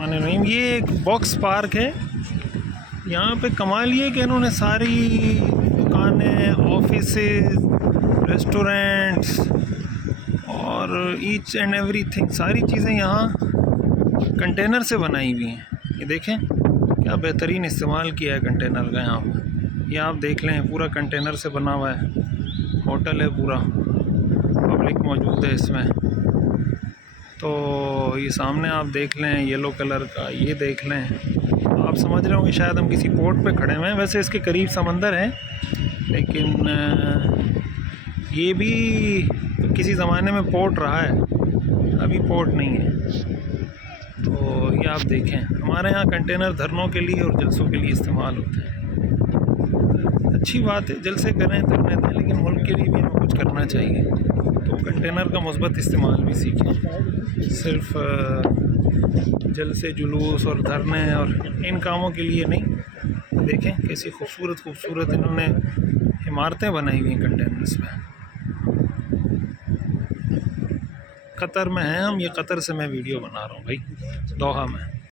माने नहीं। ये एक बॉक्स पार्क है। यहाँ पे कमाल ये कि इन्होंने सारी दुकानें, ऑफिसेज, रेस्टोरेंट्स और ईच एंड एवरीथिंग, सारी चीज़ें यहाँ कंटेनर से बनाई हुई हैं। ये देखें क्या बेहतरीन इस्तेमाल किया है कंटेनर का यहाँ पर। ये आप देख लें, पूरा कंटेनर से बना हुआ है। होटल है पूरा, पब्लिक मौजूद है इसमें। तो ये सामने आप देख लें येलो कलर का, ये देख लें। आप समझ रहे हो कि शायद हम किसी पोर्ट पे खड़े हुए हैं। वैसे इसके करीब समंदर है, लेकिन ये भी किसी ज़माने में पोर्ट रहा है, अभी पोर्ट नहीं है। तो ये आप देखें, हमारे यहाँ कंटेनर धरनों के लिए और जलसों के लिए इस्तेमाल होते हैं। अच्छी बात है, जलसे करें, धरने दें, लेकिन मुल्क के लिए भी हमें कुछ करना चाहिए। तो कंटेनर का मुस्बत इस्तेमाल भी सीखें, सिर्फ जलसे, जुलूस और धरने और इन कामों के लिए नहीं। देखें कैसी खूबसूरत खूबसूरत इन्होंने इमारतें बनाई हुई हैं कंटेनर्स में। कतर में हैं हम, ये कतर से मैं वीडियो बना रहा हूँ भाई, दोहा में।